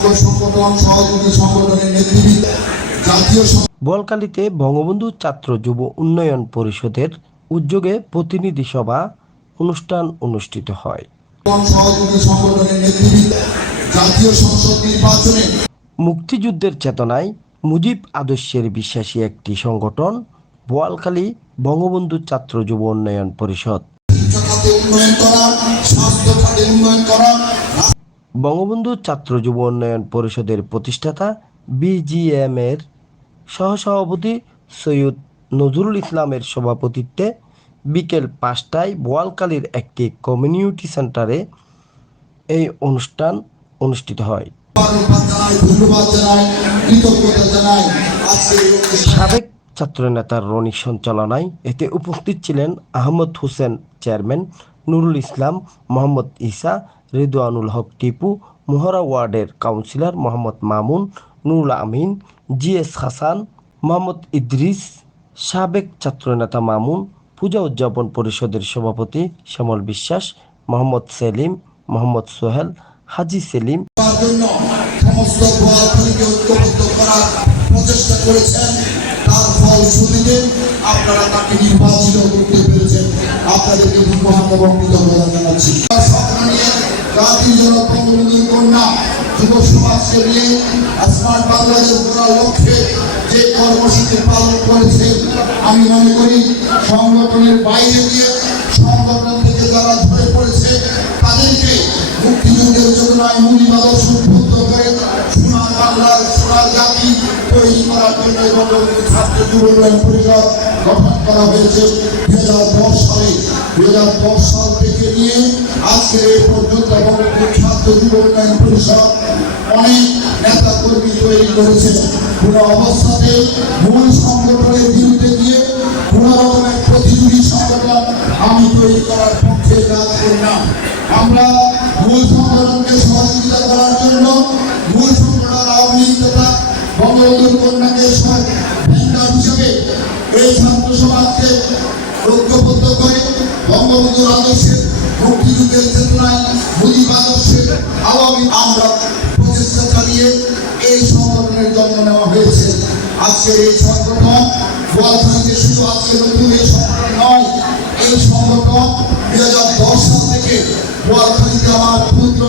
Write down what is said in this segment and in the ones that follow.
সংগঠন সহযোগী সংগঠনের নেতৃবৃন্দ জাতীয় সং- বঙ্গবন্ধু ছাত্র যুব উন্নয়ন পরিষদের উদ্যোগে প্রতিনিধি সভা অনুষ্ঠান অনুষ্ঠিত হয়। সহযোগী সংগঠনের নেতৃবৃন্দ জাতীয় সংসদ নির্বাচনে মুক্তিযুদ্ধের চেতনায় মুজিব আদর্শের বিশ্বাসী একটি সংগঠন বোয়ালখালী বঙ্গবন্ধু ছাত্র যুব উন্নয়ন পরিষদ। উন্নয়ন করা স্বাস্থ্য খাতে উন্নয়ন করা বঙ্গবন্ধু ছাত্র যুব উন্নয়ন পরিষদের প্রতিষ্ঠাতা বিজিএম এর সহসভাপতি সৈয়দ নজরুল ইসলামের সভাপতিত্বে বিকেল পাঁচটায় বোয়ালকালীর একটি কমিউনিটি সেন্টারে এই অনুষ্ঠান অনুষ্ঠিত হয়। সাবেক ছাত্রনেতার রনি সঞ্চালনায় এতে উপস্থিত ছিলেন আহমদ হোসেন চেয়ারম্যান নুরুল ইসলাম, মোহাম্মদ ঈসা, রিদওয়ানুল হক টিপু, মোহরা ওয়ার্ডের councillor Mohammad Mamun, Nurul Amin G S Hasan, Mohammad Idris, সাবেক ছাত্রনেতা মামুন, পূজা উদযাপন পরিষদের সভাপতি শ্যামল বিশ্বাস, মোহাম্মদ সেলিম, মোহাম্মদ সোহেল, হাজি সেলিম। করেছেন। তার ফল শুনিতে আপনারা তাকে নির্বাচিত করতে পেরেছেন। আপনাদেরকে ধন্যবাদ এবং কৃতজ্ঞতা জানাচ্ছি। জনক বঙ্গবন্ধুর কন্যা যুব সমাজকে নিয়ে স্মার্ট বাংলাদেশ গড়ার লক্ষ্যে যে কর্মসূচি পালন করেছে, আমি মনে করি সংগঠনের বাইরে গিয়ে সংগঠন থেকে যারা ধরে পড়েছে, তাদেরকে মুক্তিযুদ্ধের চেতনায় মূল্যবাদর্শ উদ্বুদ্ধ করে সোনার বাংলার সোনার জাতি তৈরি করার জন্য বঙ্গবন্ধু ছাত্র যুব পরিষদ গঠন করা হয়েছে দুই হাজার দশ সালে। দুই হাজার দশ সাল থেকে নিয়ে আজকের এই পর্যন্ত বঙ্গবন্ধু ছাত্র যুব পরিষদ অনেক নেতা কর্মী তৈরি করেছে কোন অবস্থাতে মূল সংগঠনের বিরুদ্ধে গিয়ে কোন রকমের প্রতিযোগী সংগঠন আমি তৈরি করার পক্ষে কাজ করি না আমরা মূল সংগঠনকে সহযোগিতা করার জন্য মূল ঐক্যবদ্ধ করে বঙ্গবন্ধুর চেতনায় মুজিব আওয়ামী আমরা প্রচেষ্টা চালিয়ে এই সংগঠনের জন্ম নেওয়া হয়েছে। এই সংগঠন শুধু আজকে নতুন এই সংগঠন নয়, এই সংগঠন দুই হাজার দশ সাল থেকে গোয়ালখালীতে আমার ক্ষুদ্র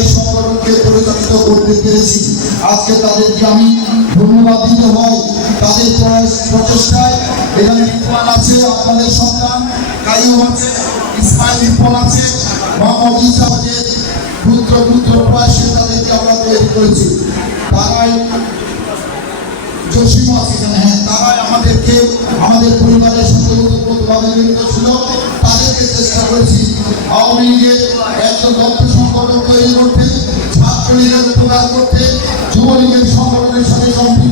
এই সংগঠনকে পরিচালিত করতে পেরেছি। আজকে তাদেরকে আমি ধন্যবাদ দিতে হয়। তাদের প্রচেষ্টায় আছে, আপনাদের সন্তান কাইম আছে ইসমাইল রিপন আছে মোহাম্মদ ইসা আছে ক্ষুদ্র ক্ষুদ্র প্রয়াসে তাদেরকে আমরা তৈরি করেছি। তারাই জসিম আছে এখানে হ্যাঁ তারাই আমাদেরকে, আমাদের পরিবারের সঙ্গে ওতপ্রোতভাবে জড়িত ছিল, তাদেরকে চেষ্টা করেছি। আওয়ামী লীগের একজন দক্ষ সংগঠন তৈরি করতে, ছাত্রলীগের উপকার করতে, যুবলীগের সংগঠনের সাথে সম্পৃক্ত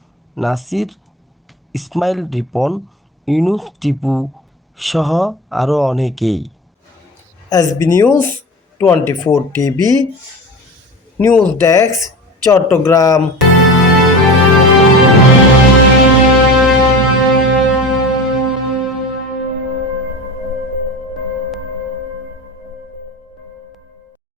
নাসির, ইসমাইল রিপন, ইউনুস, টিপু সহ আরও অনেকেই। SB news, twenty four TV, news desk, Chattogram.